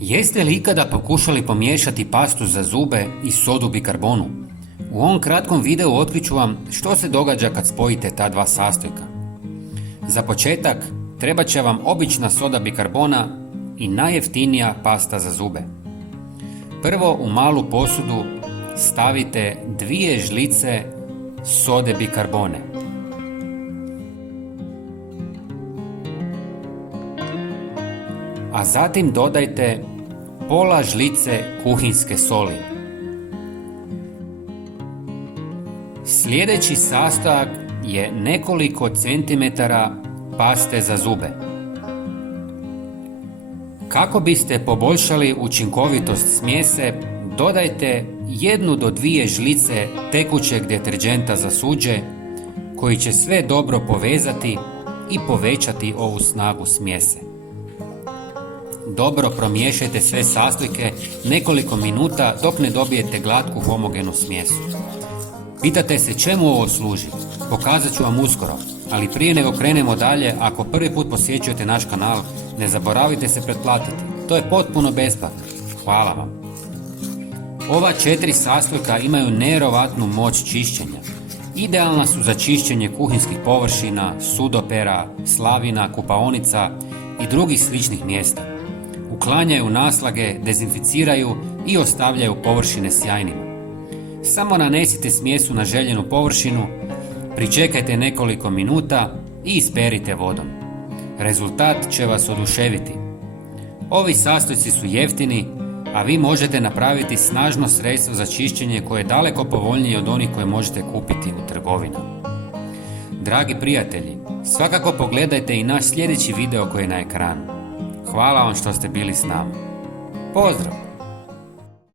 Jeste li ikada pokušali pomiješati pastu za zube i sodu bikarbonu? U ovom kratkom videu otkriću vam što se događa kad spojite ta dva sastojka. Za početak trebat će vam obična soda bikarbona i najjeftinija pasta za zube. Prvo u malu posudu stavite 2 žlice sode bikarbone. A zatim dodajte pola žlice kuhinjske soli. Sljedeći sastojak je nekoliko centimetara paste za zube. Kako biste poboljšali učinkovitost smjese, dodajte 1 do 2 žlice tekućeg deterdženta za suđe koji će sve dobro povezati i povećati ovu snagu smjese. Dobro promiješajte sve sastojke nekoliko minuta dok ne dobijete glatku homogenu smjesu. Pitate se čemu ovo služi? Pokazat ću vam uskoro, ali prije nego krenemo dalje, ako prvi put posjećujete naš kanal, ne zaboravite se pretplatiti. To je potpuno besplatno. Hvala vam. Ova 4 sastojka imaju nevjerovatnu moć čišćenja. Idealna su za čišćenje kuhinjskih površina, sudopera, slavina, kupaonica i drugih sličnih mjesta. Uklanjaju naslage, dezinficiraju i ostavljaju površine sjajnima. Samo nanesite smjesu na željenu površinu, pričekajte nekoliko minuta i isperite vodom. Rezultat će vas oduševiti. Ovi sastojci su jeftini, a vi možete napraviti snažno sredstvo za čišćenje koje je daleko povoljnije od onih koje možete kupiti u trgovinama. Dragi prijatelji, svakako pogledajte i naš sljedeći video koji je na ekranu. Hvala vam što ste bili s nama. Pozdrav!